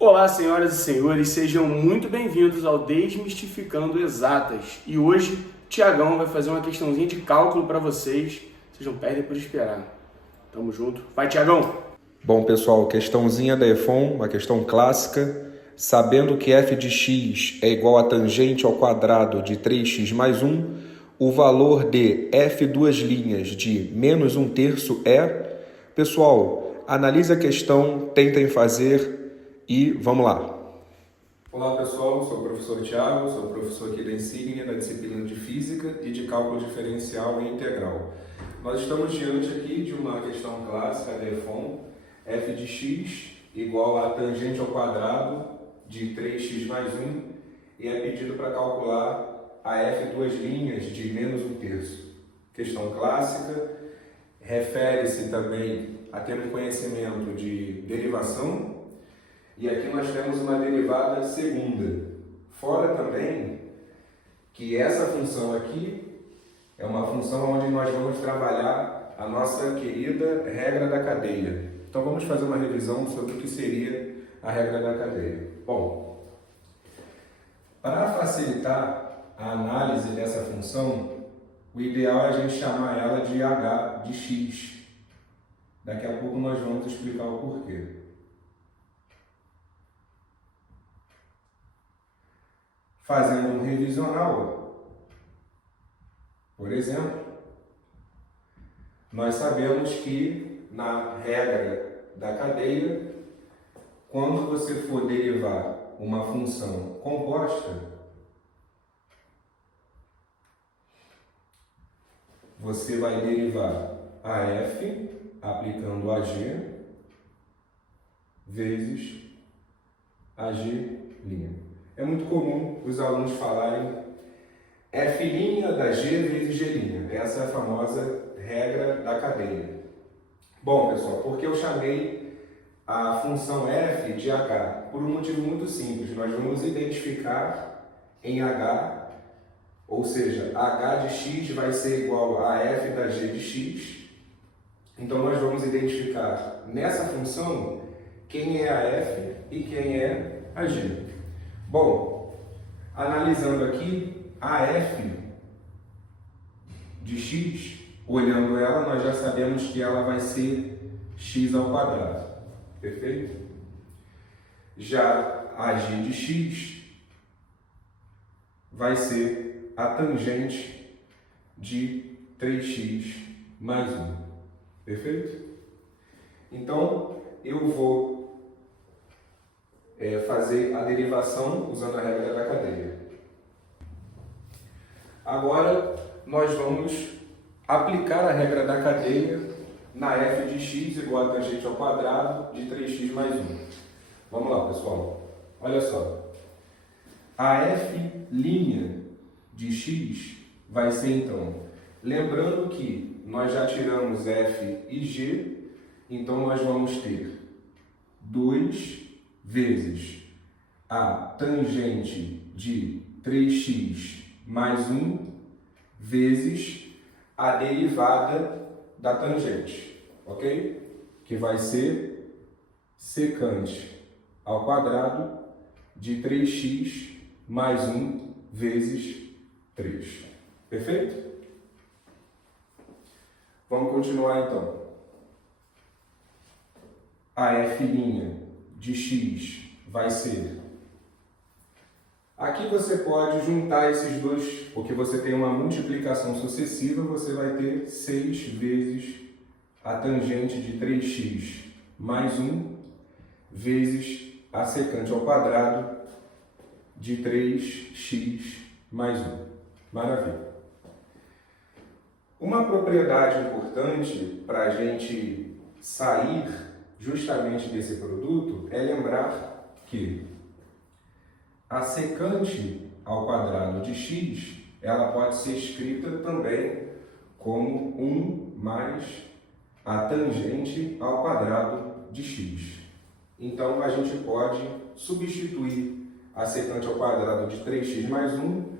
Olá, senhoras e senhores, sejam muito bem-vindos ao Desmistificando Exatas. E hoje, Tiagão vai fazer uma questãozinha de cálculo para vocês. Vocês não perdem por esperar. Tamo junto. Vai, Tiagão! Bom, pessoal, questãozinha da EFON, uma questão clássica. Sabendo que f de x é igual a tangente ao quadrado de 3x mais 1, o valor de f duas linhas de menos 1/3 é... Pessoal, analise a questão, tentem fazer e vamos lá. Olá, pessoal, sou o professor Thiago, sou professor aqui da Insígnia, da disciplina de Física e de Cálculo Diferencial e Integral. Nós estamos diante aqui de uma questão clássica da EFON, f de x igual a tangente ao quadrado de 3x mais 1 e é pedido para calcular a f duas linhas de menos 1/3. Questão clássica, refere-se também a ter um conhecimento de derivação e aqui nós temos uma derivada segunda. Fora também que essa função aqui é uma função onde nós vamos trabalhar a nossa querida regra da cadeia. Então vamos fazer uma revisão sobre o que seria a regra da cadeia. Bom, para facilitar a análise dessa função, o ideal é a gente chamar ela de h de x. Daqui a pouco nós vamos explicar o porquê. Fazendo um revisional, por exemplo, nós sabemos que na regra da cadeia, quando você for derivar uma função composta, você vai derivar a f aplicando a g vezes a g'. É muito comum os alunos falarem f' da g vezes g'. Essa é a famosa regra da cadeia. Bom, pessoal, por que eu chamei a função f de h? Por um motivo muito simples. Nós vamos identificar em h, ou seja, h de x vai ser igual a f da g de x. Então, nós vamos identificar nessa função quem é a f e quem é a g. Bom, analisando aqui, a f de x, olhando ela, nós já sabemos que ela vai ser x ao quadrado. Perfeito? Já a g de x vai ser a tangente de 3x mais 1. Perfeito? Então, eu vou fazer a derivação usando a regra da cadeia. Agora, nós vamos aplicar a regra da cadeia na f de x igual a tangente ao quadrado de 3x mais 1. Vamos lá, pessoal. Olha só. A f' de x vai ser, então, lembrando que nós já tiramos f e g, então nós vamos ter 2 vezes a tangente de 3x mais 1 vezes a derivada da tangente, ok? Que vai ser secante ao quadrado de 3x mais 1 vezes 3. Perfeito? Vamos continuar então. A f' de x vai ser... Aqui você pode juntar esses dois, porque você tem uma multiplicação sucessiva, você vai ter 6 vezes a tangente de 3x mais 1 vezes a secante ao quadrado de 3x mais 1. Maravilha. Uma propriedade importante para a gente sair justamente desse produto é lembrar que a secante ao quadrado de x, ela pode ser escrita também como 1 mais a tangente ao quadrado de x. Então, a gente pode substituir a secante ao quadrado de 3x mais 1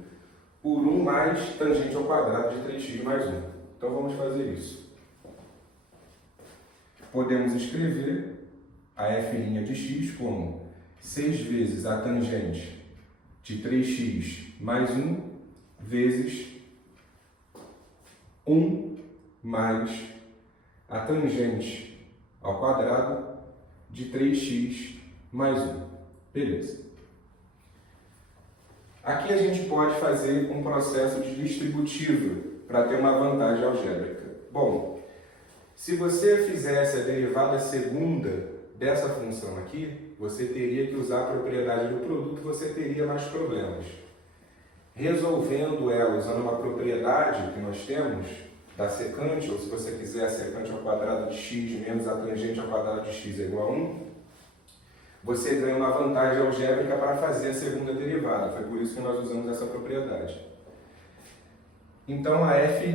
por 1 mais tangente ao quadrado de 3x mais 1. Então, vamos fazer isso. Podemos escrever a f' de x como 6 vezes a tangente de 3x mais 1 vezes 1 mais a tangente ao quadrado de 3x mais 1. Beleza. Aqui a gente pode fazer um processo de distributiva para ter uma vantagem algébrica. Bom, se você fizesse a derivada segunda dessa função aqui, você teria que usar a propriedade do produto, você teria mais problemas. Resolvendo ela usando uma propriedade que nós temos da secante, ou se você quiser a secante ao quadrado de x menos a tangente ao quadrado de x é igual a 1, você ganha uma vantagem algébrica para fazer a segunda derivada. Foi por isso que nós usamos essa propriedade. Então a f'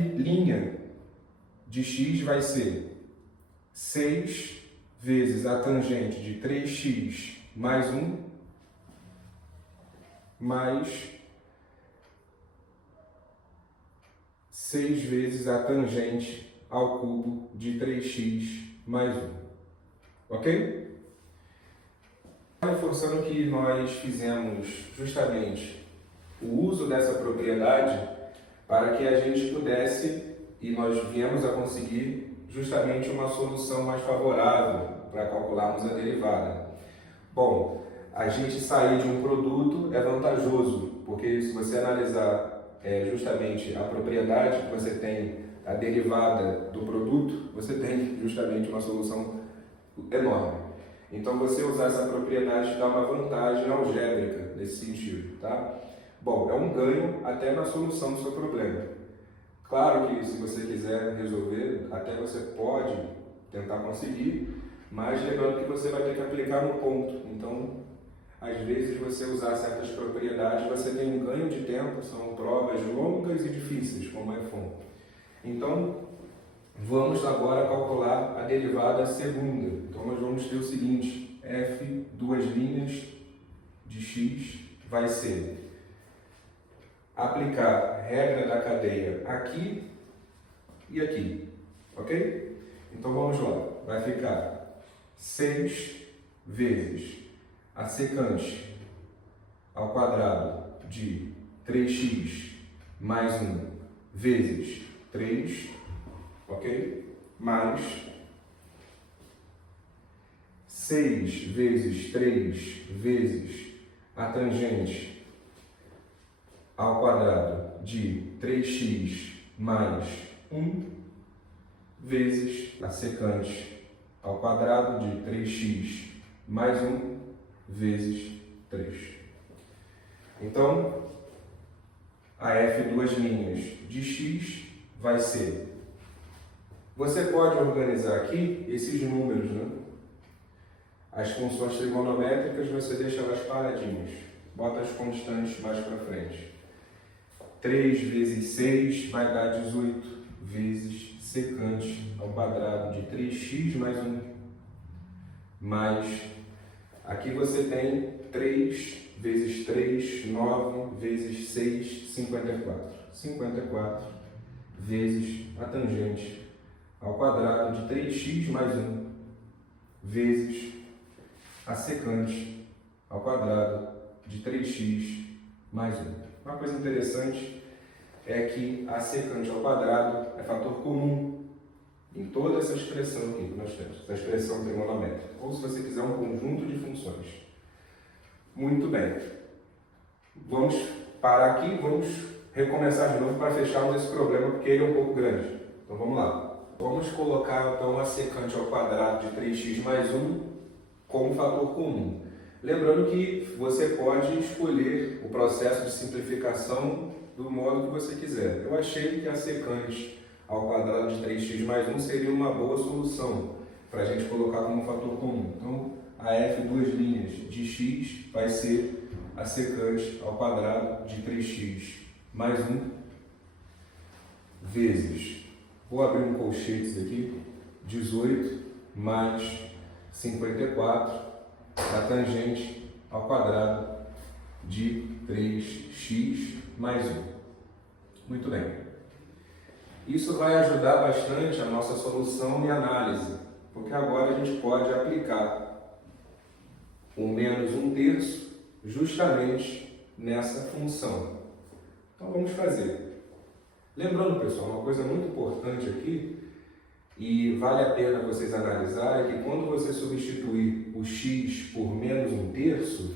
de x vai ser 6 vezes a tangente de 3x mais 1 mais 6 vezes a tangente ao cubo de 3x mais 1. Ok? Reforçando que nós fizemos justamente o uso dessa propriedade para que a gente pudesse, e nós viemos a conseguir justamente uma solução mais favorável para calcularmos a derivada. Bom, a gente sair de um produto é vantajoso, porque se você analisar justamente a propriedade que você tem, a derivada do produto, você tem justamente uma solução enorme. Então, você usar essa propriedade dá uma vantagem algébrica nesse sentido, tá? Bom, é um ganho até na solução do seu problema. Claro que se você quiser resolver, até você pode tentar conseguir, mas lembrando que você vai ter que aplicar no ponto. Então, às vezes, você usar certas propriedades, você tem um ganho de tempo, são provas longas e difíceis, como é FON. Então, vamos agora calcular a derivada segunda. Então, nós vamos ter o seguinte: f duas linhas de x vai ser aplicar regra da cadeia aqui e aqui, ok? Então, vamos lá. Vai ficar 6 vezes a secante ao quadrado de 3x mais 1 vezes 3, ok? Mais 6 vezes 3 vezes a tangente ao quadrado de 3x mais 1 vezes a secante ao quadrado de 3x mais 1 vezes 3. Então, a f duas linhas de x vai ser... Você pode organizar aqui esses números, né? As funções trigonométricas você deixa elas paradinhas. Bota as constantes mais para frente. 3 vezes 6 vai dar 18 vezes secante ao quadrado de 3x mais 1. Mais, aqui você tem 3 vezes 3, 9 vezes 6, 54. 54 vezes a tangente ao quadrado de 3x mais 1 vezes a secante ao quadrado de 3x mais 1. Uma coisa interessante é que a secante ao quadrado é fator comum em toda essa expressão aqui que nós temos, essa expressão trigonométrica, ou se você quiser um conjunto de funções. Muito bem. Vamos parar aqui, vamos recomeçar de novo para fecharmos esse problema, porque ele é um pouco grande. Então vamos lá. Vamos colocar então a secante ao quadrado de 3x mais 1 como fator comum. Lembrando que você pode escolher o processo de simplificação do modo que você quiser. Eu achei que a secante ao quadrado de 3x mais 1 seria uma boa solução para a gente colocar como fator comum. Então, a f duas linhas de x vai ser a secante ao quadrado de 3x mais 1 vezes, vou abrir um colchetes aqui, 18 mais 54 da tangente ao quadrado de 3x mais 1. Muito bem. Isso vai ajudar bastante a nossa solução e análise, porque agora a gente pode aplicar o menos 1/3 justamente nessa função. Então vamos fazer. Lembrando, pessoal, uma coisa muito importante aqui, e vale a pena vocês analisarem, é que quando você substituir o x por menos 1/3,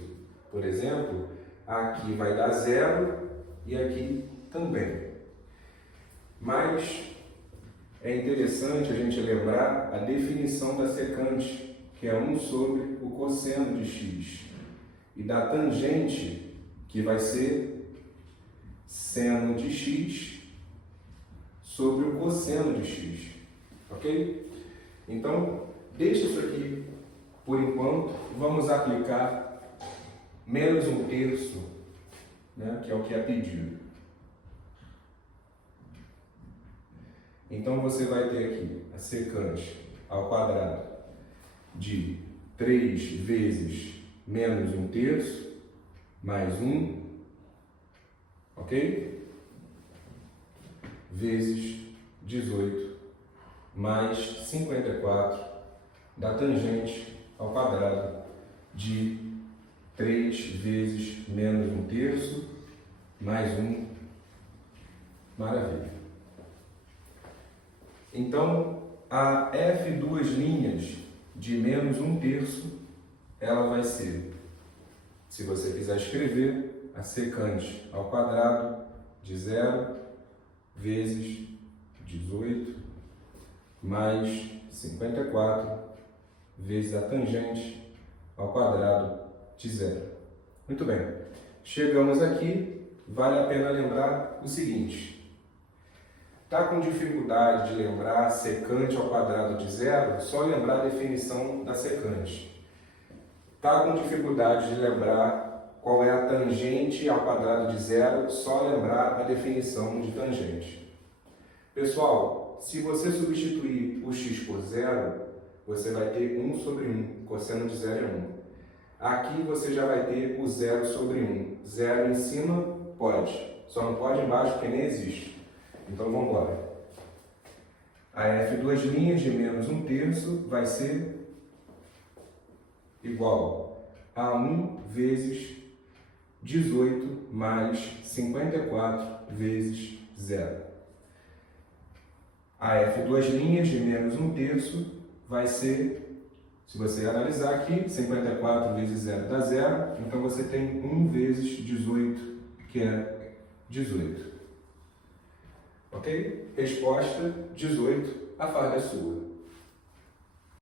por exemplo, aqui vai dar 0 e aqui também. Mas é interessante a gente lembrar a definição da secante, que é 1 sobre o cosseno de x, e da tangente, que vai ser seno de x sobre o cosseno de x, ok? Então, deixa isso aqui por enquanto, vamos aplicar menos 1/3, né, que é o que é pedido. Então, você vai ter aqui a secante ao quadrado de 3 vezes menos 1/3 mais 1, ok? Vezes 18 mais 54 da tangente ao quadrado de 3 vezes menos 1/3 mais 1. Maravilha. Então, a F duas linhas de menos 1/3, ela vai ser, se você quiser escrever, a secante ao quadrado de 0 vezes 18 mais 54 vezes a tangente ao quadrado de 0. Muito bem. Chegamos aqui, vale a pena lembrar o seguinte. Está com dificuldade de lembrar secante ao quadrado de 0? Só lembrar a definição da secante. Está com dificuldade de lembrar qual é a tangente ao quadrado de 0? Só lembrar a definição de tangente. Pessoal, se você substituir o x por 0, você vai ter 1 sobre 1. Cosseno de 0 é 1. Aqui você já vai ter o 0 sobre 1. 0 em cima pode, só não pode embaixo porque nem existe. Então vamos embora. A F duas linhas de menos 1/3 vai ser igual a 1 vezes 18 mais 54 vezes 0. A F duas linhas de menos 1/3 vai ser, se você analisar aqui, 54 vezes 0 dá 0, então você tem 1 vezes 18, que é 18. Ok? Resposta 18, a farda é sua.